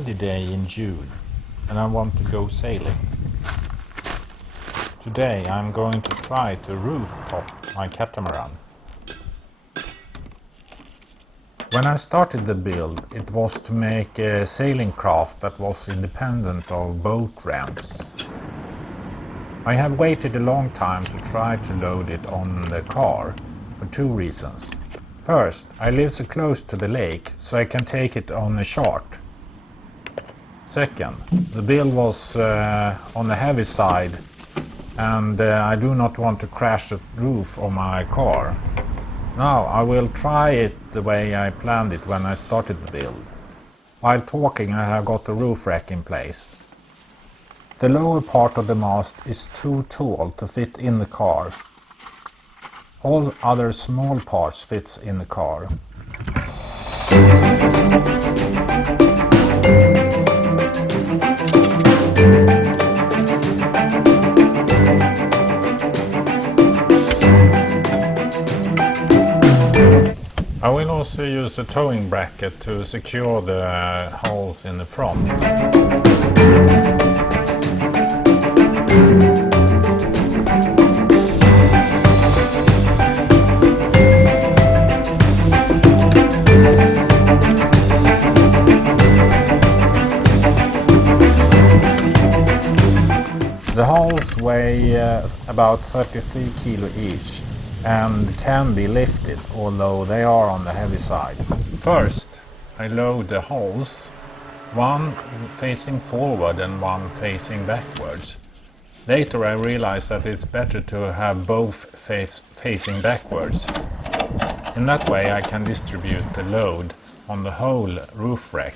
windy day in June and I want to go sailing. Today I'm going to try to rooftop my catamaran. When I started the build, it was to make a sailing craft that was independent of boat ramps. I have waited a long time to try to load it on the car for two reasons. First, I live so close to the lake, so I can take it on a chart. Second, the build was on the heavy side, and I do not want to crash the roof of my car. Now I will try it the way I planned it when I started the build. While talking, I have got the roof rack in place. The lower part of the mast is too tall to fit in the car. All other small parts fits in the car. I will also use a towing bracket to secure the holes in the front. The holes weigh about 33 kilo each and can be lifted, although they are on the heavy side. First, I load the holes, one facing forward and one facing backwards. Later I realized that it's better to have both facing backwards. In that way I can distribute the load on the whole roof rack.